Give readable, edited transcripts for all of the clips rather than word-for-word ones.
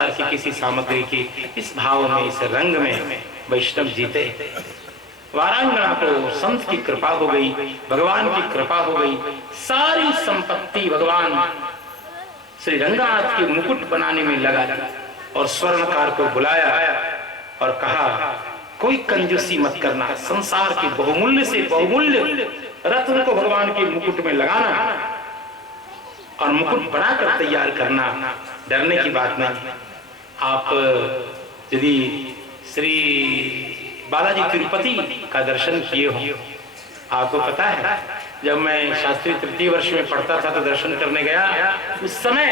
की किसी सामग्री की इस भाव में, इस रंग में वैष्णव जीते। वारांगना को संत की कृपा हो गई, भगवान की कृपा हो गई, सारी संपत्ति भगवान श्री रंगनाथ के मुकुट बनाने में लगा दी और स्वर्णकार को बुलाया और कहा कोई कंजूसी मत करना, संसार के बहुमूल्य से बहुमूल्य रत्न को भगवान के मुकुट में लगाना और मुकुट बनाकर तैयार करना, डरने की बात नहीं। आप यदि श्री बालाजी तिरुपति का दर्शन किए हो, आपको पता है जब मैं शास्त्री तृतीय वर्ष में पढ़ता था तो दर्शन करने गया, उस समय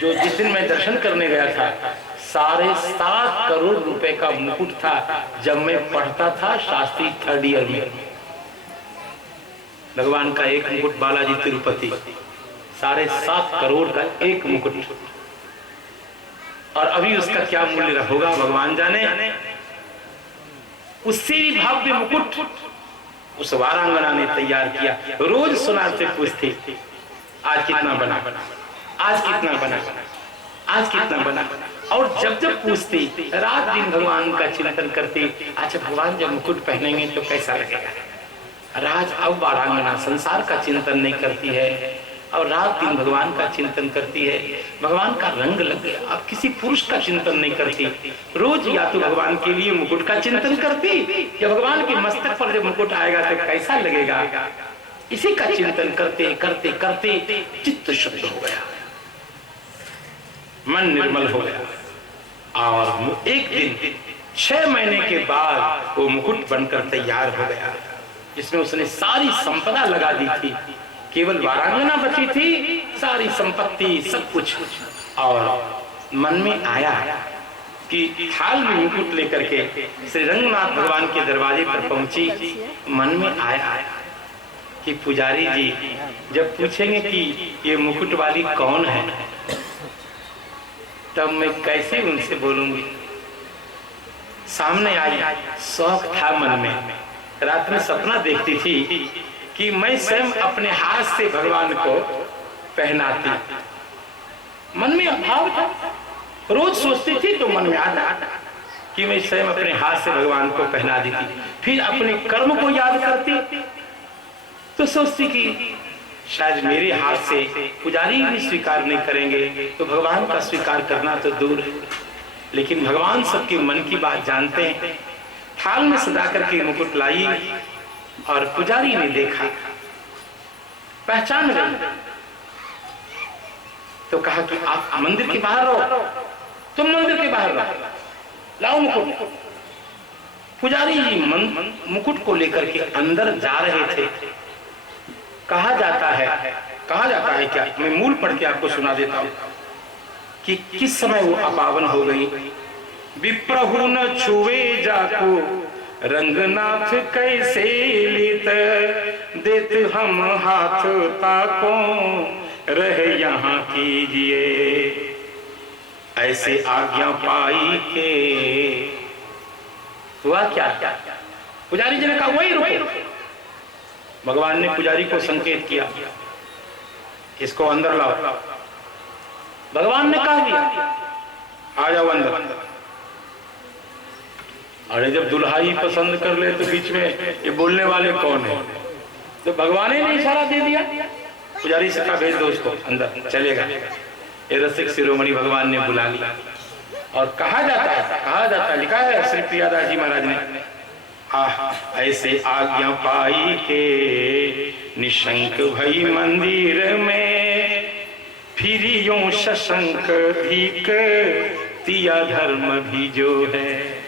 जिस दिन मैं दर्शन करने गया था 7.5 करोड़ रुपए का मुकुट था। जब मैं पढ़ता था शास्त्री थर्ड ईयर में, भगवान का एक मुकुट बालाजी तिरुपति 7.5 करोड़ का एक मुकुट, और अभी उसका क्या मूल्य होगा भगवान जाने। उससे भी भव्य मुकुट उस वारांगना ने तैयार किया। रोज सुनाते पूछते आज कितना बना, आज कितना बना, आज कितना बना, और जब जब पूछते रात दिन भगवान का चिंतन करते, अच्छा भगवान जब मुकुट पहनेंगे तो कैसा लगेगा। राज अब वारांगना संसार का चिंतन नहीं करती है और रात दिन भगवान का चिंतन करती है। भगवान का रंग लग गया, अब किसी पुरुष का चिंतन नहीं करती। रोज या तो भगवान के लिए मुकुट का चिंतन करती, या भगवान के मस्तक पर जब मुकुट आएगा तो कैसा लगेगा, इसी का चिंतन करते करते करते चित्त शुद्ध हो गया, मन निर्मल हो गया, और एक दिन 6 महीने के बाद वो मुकुट बनकर तैयार हो गया, जिसमें उसने सारी संपदा लगा दी थी। केवल वारांगना बची थी, सारी संपत्ति सब कुछ। और मन में आया कि थाल में मुकुट लेकर के श्री रंगनाथ भगवान के दरवाजे पर पहुंची। मन में आया कि पुजारी जी जब पूछेंगे कि ये मुकुट वाली कौन है, तब मैं कैसे उनसे बोलूंगी। सामने आई, शौक था मन में, रात में सपना देखती थी कि मैं स्वयं अपने हाथ से भगवान को पहनाती। मन में अभाव था, रोज सोचती थी तो मन में आता कि मैं स्वयं अपने हाथ से भगवान को पहना देती। फिर अपने कर्म को याद करती तो सोचती कि शायद मेरे हाथ से पुजारी भी स्वीकार नहीं करेंगे तो भगवान का स्वीकार करना तो दूर है। लेकिन भगवान सबके मन की बात जानते हैं। थाल में सजा करके मुकुट लाई और पुजारी ने देखा, पहचान गई, तो कहा कि आप मंदिर के बाहर रहो, तुम मंदिर के बाहर रहो, लाओ मुकुट। पुजारी जी मुकुट को लेकर के अंदर जा रहे थे। कहा जाता है क्या, मैं मूल पढ़ के आपको सुना देता हूं कि किस समय वो अपावन हो गई। विप्रहु न छुए जाको रंगनाथ कैसे लेत, देत हम हाथ ताको रहे यहाँ कीजिए, ऐसे आज्ञा पाई के। हुआ क्या, पुजारी जी ने कहा वही रुको। भगवान ने पुजारी को संकेत किया, इसको अंदर लाओ। भगवान ने कहा दिया आ जाओ अंदर। अरे जब दुल्हाई पसंद कर ले तो बीच में ये बोलने वाले कौन है, तो भगवान ने इशारा दे दिया। पुजारी से कहा भेज दो उसको अंदर, चलेगा। ये रसिक शिरोमणि भगवान ने बुला लिया और कहा जाता लिखा है श्री प्रियादास जी महाराज ने, ऐसे आज्ञा पाई के निशंक भई मंदिर में, फिर यूं शशंक धीक तिया धर्म भी जो है।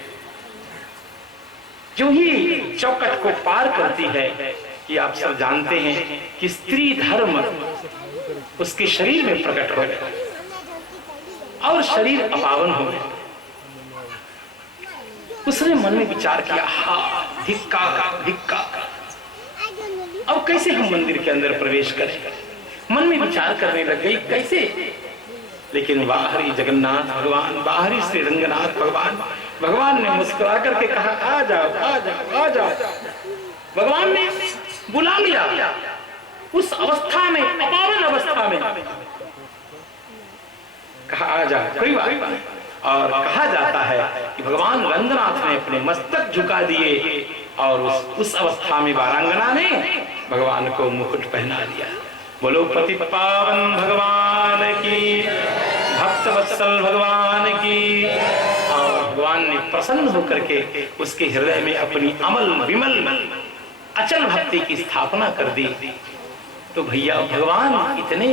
जो ही चौकट को पार करती है कि आप सब जानते हैं कि स्त्री धर्म उसके शरीर में प्रकट हो गया और शरीर अपावन हो गया। उसने मन में विचार किया, हा धिक्का, अब कैसे हम मंदिर के अंदर प्रवेश करें। मन में विचार करने लग गई कैसे। लेकिन बाहरी जगन्नाथ भगवान, बाहरी श्री रंगनाथ भगवान ने मुस्कुरा करके कहा आ जाओ आ जाओ आ जाओ। भगवान ने बुला लिया। उस अवस्था में, अपावन अवस्था में कहा आ जा, कोई बात नहीं। और कहा जाता है कि भगवान रंगनाथ ने अपने मस्तक झुका दिए और उस अवस्था में वारांगना ने भगवान को मुकुट पहना दिया। बोलो पति पावन भगवान की, भक्त वत्सल भगवान की। और भगवान ने प्रसन्न होकर के उसके हृदय में अपनी अमल विमल अचल भक्ति की स्थापना कर दी। तो भैया भगवान इतने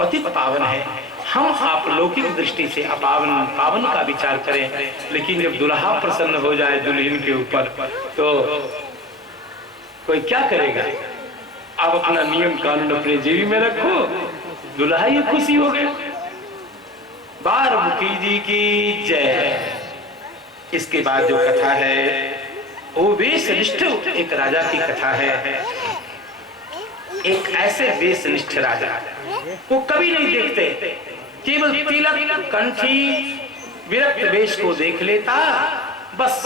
पतित पावन है, हम आप लौकिक दृष्टि से अपावन पावन का विचार करें, लेकिन जब दुल्हा प्रसन्न हो जाए दुल्हन के ऊपर तो कोई क्या करेगा? आप अपना नियम कानून अपने जेबी में रखो, दुल्हा ही खुशी हो गया। बारमुखी जी की जय। इसके बाद जो कथा है वो वेशनिष्ठ एक राजा की कथा है। एक ऐसे वेशनिष्ठ राजा, वो कभी नहीं देखते, केवल तिलक कंठी विरक्त वेश को देख लेता। बस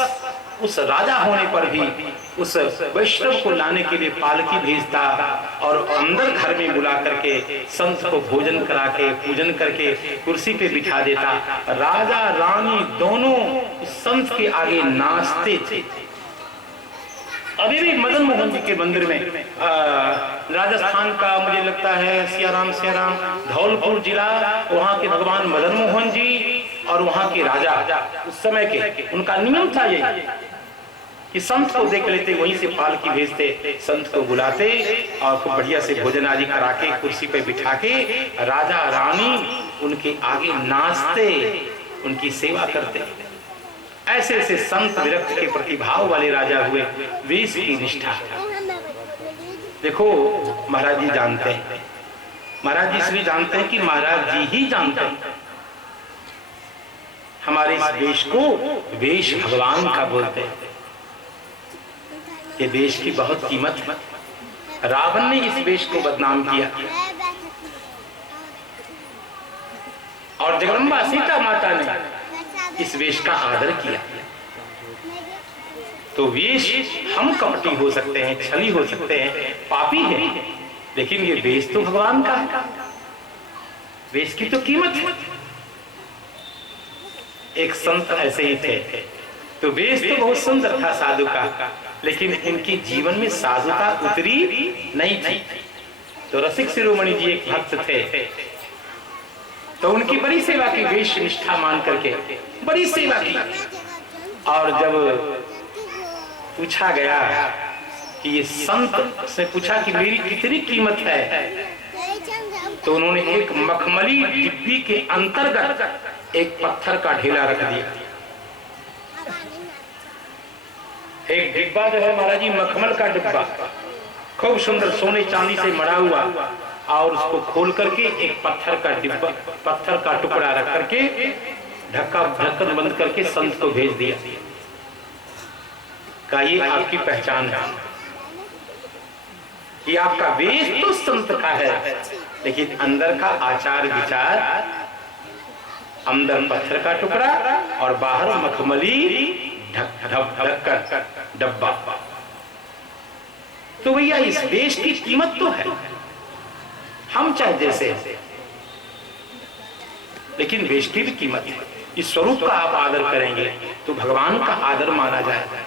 उस राजा होने पर भी उस वैष्णव को लाने के लिए पालकी भेजता और अंदर घर में बुला करके संत को भोजन करा के पूजन करके कुर्सी पे बिठा देता। राजा रानी दोनों संत के आगे नाचते थे। अभी भी मदन मोहन जी के मंदिर में राजस्थान का मुझे लगता है सियाराम धौलपुर जिला, वहाँ के भगवान मदन मोहन जी और वहाँ के राजा उस समय के, उनका नियम था ये कि संत को देख लेते वहीं से पालकी भेजते, संत को बुलाते और खूब बढ़िया से भोजन आदि करा के कुर्सी पे बिठा के राजा रानी उनके आगे नाचते, उनकी सेवा करते। ऐसे ऐसे संत विरक्त के प्रतिभाव वाले राजा हुए। वेश की निष्ठा देखो, महाराज जी जानते हैं, महाराज जी इसलिए जानते हैं कि महाराज जी ही जानते हैं। हमारे इस वेश को वेश भगवान का बोलते हैं। ये वेश की बहुत कीमत है। रावण ने इस वेश को बदनाम किया और जगदम्बा सीता माता ने इस वेश का आदर किया। तो वेश, हम कपटी हो सकते हैं, छली हो सकते हैं, पापी हैं, लेकिन ये वेश तो भगवान का है। वेश की तो कीमत है। एक संत ऐसे ही थे, तो वेश तो बहुत सुंदर था साधु का, लेकिन उनके जीवन में साधुता उतरी नहीं थी। तो रसिक शिरोमणि जी एक भक्त थे, तो उनकी बड़ी सेवा की, वेश निष्ठा मान करके बड़ी सेवा की। और जब पूछा गया कि ये संत से पूछा कि मेरी कितनी कीमत है, तो उन्होंने एक मखमली डिब्बी के अंतर्गत एक पत्थर का ढेला रख दिया। एक डिब्बा जो है महाराज जी, मखमल का डिब्बा, खूब सुंदर सोने चांदी से मढ़ा हुआ, और उसको खोल करके एक पत्थर का डिब्बा, पत्थर का टुकड़ा रख करके ढक्कन बंद करके संत को भेज दिया। कहा ये आपकी पहचान है, ये आपका वेश तो संत का है, लेकिन अंदर का आचार विचार, अंदर पत्थर का टुकड़ा और बाहर मखमली ढक्कन डब्बा। तो भैया इस वेश की कीमत तो है, हम चाहे जैसे, लेकिन वेश की भी कीमत है। इस स्वरूप का आप आदर करेंगे तो भगवान का आदर माना जाएगा।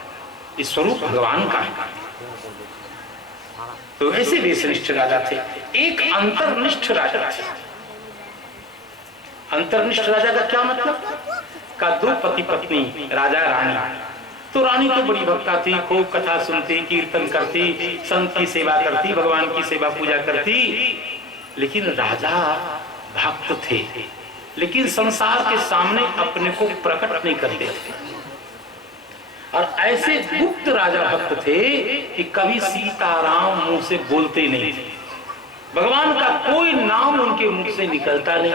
इस स्वरूप भगवान का है। तो ऐसे वेशनिष्ठ राजा थे। एक अंतर्निष्ठ राजा थे। अंतर्निष्ठ राजा का क्या मतलब? का दो पति पत्नी, राजा रानी। तो रानी तो बड़ी भक्ता थी, खूब कथा सुनती, कीर्तन करती, संत की सेवा करती, भगवान की सेवा पूजा करती। लेकिन राजा भक्त थे, लेकिन संसार के सामने अपने को प्रकट नहीं करते थे। और ऐसे गुप्त राजा भक्त थे कि कभी सीताराम मुंह से बोलते नहीं थे। भगवान का कोई नाम उनके मुख से निकलता नहीं।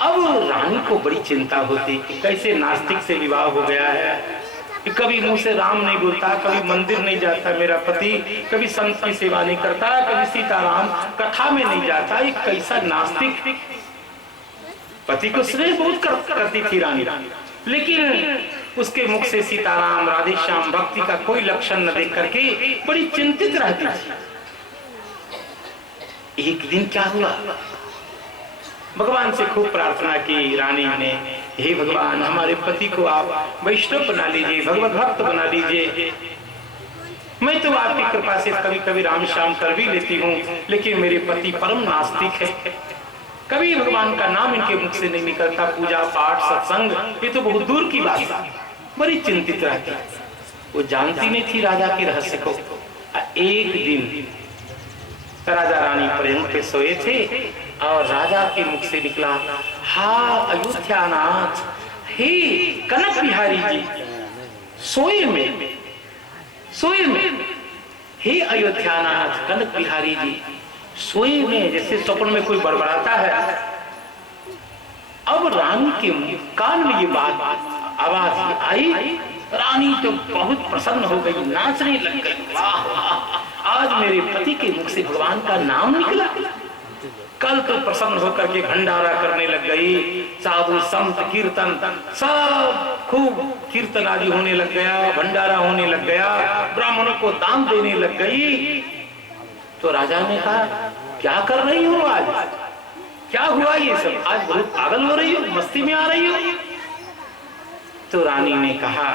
अब रानी को बड़ी चिंता होती कि कैसे नास्तिक से विवाह हो गया है, कि कभी मुंह से राम नहीं बोलता, कभी मंदिर नहीं जाता मेरा पति, कभी संत की सेवा नहीं करता, कभी सीताराम कथा में नहीं जाता। ये कैसा नास्तिक। पति को स्नेह बहुत करती थी रानी, लेकिन उसके मुख से सीताराम राधे श्याम भक्ति का कोई लक्षण न देख करके बड़ी चिंतित रहती थी। एक दिन क्या हुआ, भगवान से खूब प्रार्थना की रानी ने, हे भगवान हमारे पति को आप वैष्णव बना लीजिए, भगवत भक्त बना लीजिए। मैं तो आपकी कृपा से कभी कभी राम श्याम कर भी लेती हूँ, लेकिन मेरे पति परम नास्तिक है, कभी भगवान का नाम इनके मुख से नहीं निकलता, पूजा पाठ सत्संग ये तो बहुत दूर की बात है। बड़ी चिंतित रहती, वो जानती नहीं थी राजा के रहस्य को। एक दिन राजा रानी पर्यंत पे सोए थे और राजा के मुख से निकला, हा अयोध्यानाथ, हे कनक बिहारी जी, सोए में हे अयोध्यानाथ कनक बिहारी जी, सोए में जैसे स्वप्न में कोई बड़बड़ाता है। अब रानी के कान में ये बात आवाज आई, रानी तो बहुत प्रसन्न हो गई, नाचने लग गई, वाह वाह आज मेरे पति के मुख से भगवान का नाम निकला। कल तो प्रसन्न होकर के भंडारा करने लग गई, साधु संत कीर्तन सब खूब कीर्तन आदि होने लग गया, भंडारा होने लग गया, ब्राह्मणों को दान देने लग गई। तो राजा ने कहा, क्या कर रही हो आज, क्या हुआ ये सब, आज बहुत पागल हो रही हो, मस्ती में आ रही हो। तो रानी ने कहा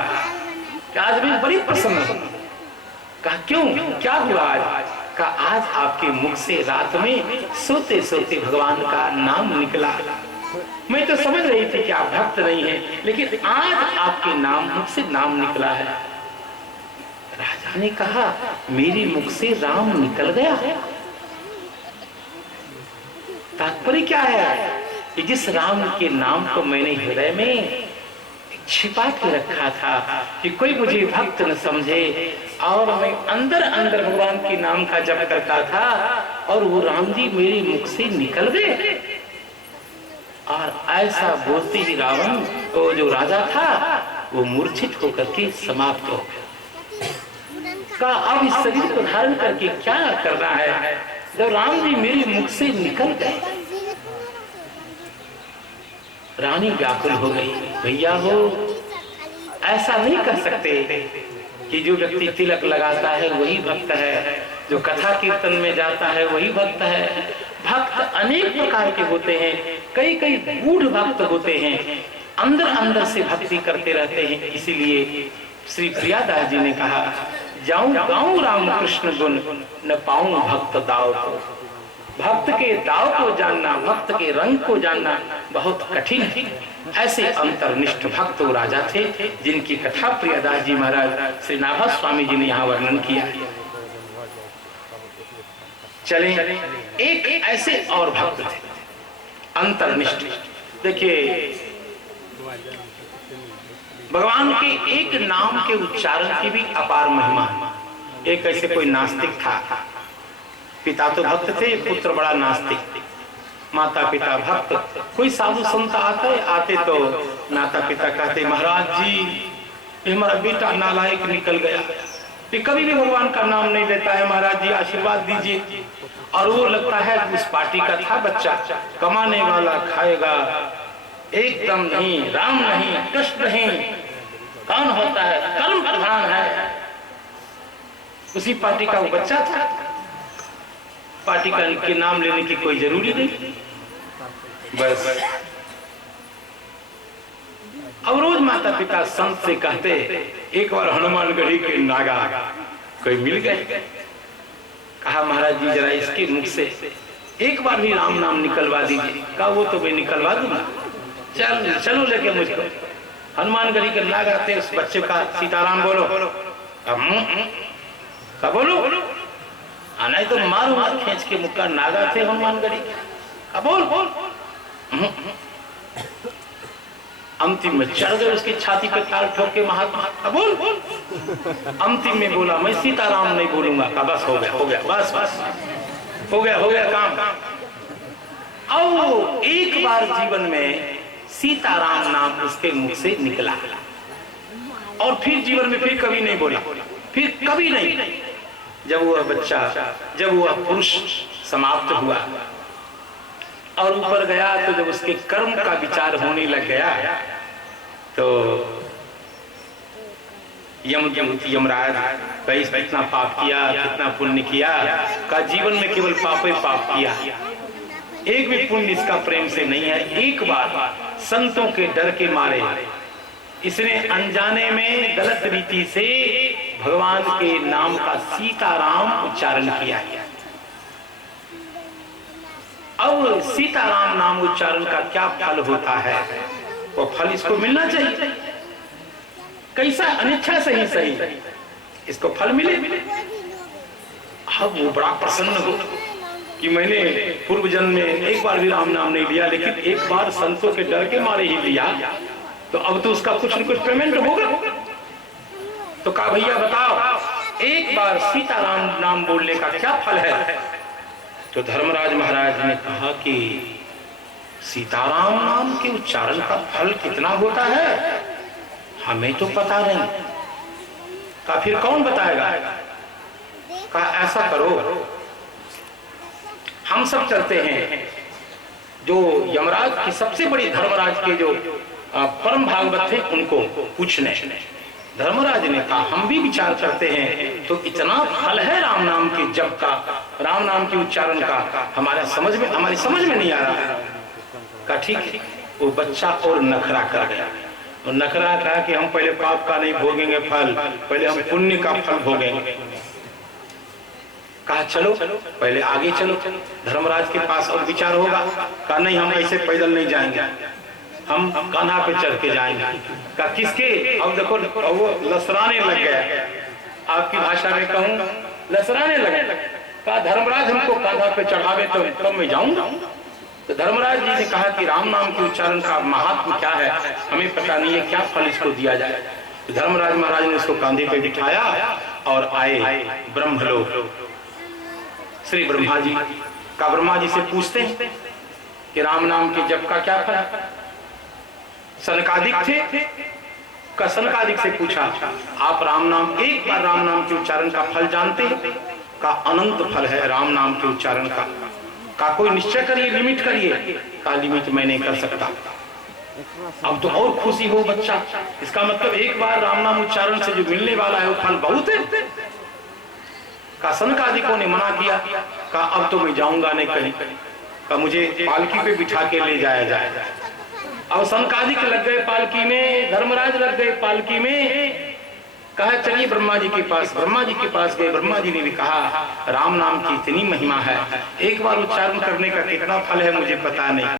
कि आज मैं बड़ी प्रसन्न हूं। कहा क्यों, क्या हुआ आज? कहा आज आपके मुख से रात में सोते सोते भगवान का नाम निकला। मैं तो समझ रही थी कि आप भक्त नहीं हैं, लेकिन आज आपके नाम मुख से नाम निकला है। राजा ने कहा मेरी मुख से राम निकल गया, तात्पर्य क्या है कि जिस राम के नाम को मैंने हृदय में छिपा के रखा था कि कोई मुझे भक्त न समझे, और मैं अंदर अंदर भगवान के नाम का जप करता था, और वो राम जी मेरे मुख से निकल गए। और ऐसा बोलते ही रावण, वो जो राजा था, वो मूर्छित होकर के समाप्त हो गया। का अब इस शरीर को धारण करके क्या करना है, जब राम जी मेरे मुख से निकल गए। रानी व्याकुल हो गई, भैया हो ऐसा नहीं कर सकते कि जो व्यक्ति तिलक लगाता है वही भक्त है, जो कथा कीर्तन में जाता है वही भक्त है। भक्त अनेक प्रकार के होते हैं, कई कई गूढ़ भक्त होते हैं, अंदर अंदर से भक्ति करते रहते हैं। इसीलिए श्री प्रियादास जी ने कहा, जाऊं गाऊं राम कृष्ण गुण, न पाऊं भक्त दाव को। भक्त के दाव को जानना, भक्त के रंग को जानना बहुत कठिन है। ऐसे अंतर्निष्ठ भक्त वो राजा थे जिनकी कथा प्रियदास जी महाराज श्री नाभा स्वामी जी ने यहाँ वर्णन किया। चले एक ऐसे और भक्त थे अंतर्निष्ठ। देखिए भगवान के एक नाम के उच्चारण की भी अपार महिमा। एक ऐसे कोई नास्तिक था, पिता तो भक्त थे, पुत्र बड़ा नास्तिक, माता पिता भक्त। कोई साधु संत आते तो माता पिता कहते, महाराज जी ये हमारा बेटा नालायक निकल गया, ये कभी भी भगवान का नाम नहीं लेता है, महाराज जी आशीर्वाद दीजिए। और वो लगता है उस पार्टी का था बच्चा, कमाने वाला खाएगा, एकदम नहीं, राम नहीं, कृष्ण नहीं, कौन होता है, कर्म प्रधान है। उसी पार्टी का वो बच्चा था, पार्टी का के नाम लेने की कोई जरूरी नहीं। बस अब रोज माता पिता संत से कहते, एक बार हनुमानगढ़ी के नागा कोई मिल गए, कहा महाराज जी जरा इसके मुख से एक बार भी राम नाम निकलवा दीजिए। कहा वो तो मैं निकलवा दूंगा, चलो लेके मुझको। हनुमानगढ़ी के नाग आते, उस बच्चे का सीताराम बोलो, क्या बोलो, नहीं तो मारो मार खींच के मुक्का। नागा थे हनुमानगढ़ी, अब बोल। अंतिम में चढ़ गए उसकी छाती पे ताल ठोक के महात्मा, अब बोल। अंतिम में बोला मैं सीताराम नहीं बोलूंगा। का बस हो गया, बस हो गया काम। और एक बार जीवन में सीताराम नाम उसके मुख से निकला, और फिर जीवन में फिर कभी नहीं बोला, फिर कभी नहीं। जब वह बच्चा, जब वह पुरुष समाप्त हुआ और ऊपर गया, तो जब उसके कर्म का विचार होने लग गया, तो यमराज भाई कितना पाप किया, कितना पुण्य किया, का जीवन में केवल पाप ही पाप किया। एक भी पुण्य इसका प्रेम से नहीं है। एक बार संतों के डर के मारे इसने अनजाने में गलत रीति से भगवान के नाम का सीताराम उच्चारण किया है। अब सीताराम नाम उच्चारण का क्या फल होता है, वो फल इसको मिलना चाहिए। कैसा अनिच्छा से ही सही इसको फल मिले। अब वो बड़ा प्रसन्न हो कि मैंने पूर्व जन्म में एक बार भी राम नाम नहीं लिया, लेकिन एक बार संतों के डर के मारे ही लिया, तो अब तो उसका कुछ न कुछ पेमेंट होगा। तो कहा भैया बताओ एक बार सीताराम नाम बोलने का क्या फल है। तो धर्मराज महाराज ने कहा कि सीताराम नाम के उच्चारण का फल कितना होता है हमें तो पता नहीं। कहा फिर कौन बताएगा। कहा ऐसा करो, हम सब चलते हैं, जो यमराज की सबसे बड़ी धर्मराज के जो परम भागवत थे उनको पूछने। धर्मराज ने कहा हम भी विचार करते हैं, तो इतना फल है राम नाम के जप का, राम नाम के उच्चारण का, हमारी समझ में नहीं आ रहा। कहा ठीक है। वो बच्चा और नखरा कर गया, और नखरा कहा कि हम पहले पाप का नहीं भोगेंगे फल, पहले हम पुण्य का फल भोगेंगे। कहा चलो पहले आगे चलो, धर्मराज के पास और विचार होगा। कहा नहीं हम ऐसे पैदल नहीं जाएंगे, हम कान्हा पे चढ़ के जाएंगे। कहा किसके। अब देखो वो लसराने लग गया, आपकी भाषा में कहूँ लसराने लगे। कहा धर्मराज हमको कान्हा पे चढ़ावे तो तब मैं जाऊंगा। तो धर्मराज जी ने कहा कि राम नाम के उच्चारण का महात्म क्या है हमें पता नहीं है, क्या फल इसको दिया जाए। तो धर्मराज महाराज ने उसको कांधे पे बिठाया और आए ब्रह्मलोक। श्री ब्रह्मा जी का ब्रह्मा जी से पूछते हैं कि राम नाम के जप का क्या फल है। सनकादिक थे, का सनकादिक से पूछा आप राम नाम, एक बार राम नाम के उच्चारण का फल जानते हैं। का अनंत फल है राम नाम के उच्चारण का कोई निश्चय करिए, लिमिट करिए। का लिमिट मैं नहीं कर सकता। अब तो और खुशी हो बच्चा, इसका मतलब एक बार राम नाम उच्चारण से जो मिलने वाला है वो फल बहुत है। का सनकादिकों ने मना किया। का अब तो मैं जाऊंगा नहीं कहीं, का मुझे पालकी पे बिठा के ले जाया जाए। अब सनकादिक लग गए पालकी में, धर्मराज लग गए पालकी में। कहा चलिए ब्रह्मा जी के पास। ब्रह्मा जी के पास गए, ब्रह्मा जी ने भी कहा राम नाम की इतनी महिमा है, एक बार उच्चारण करने का कितना फल है मुझे पता नहीं।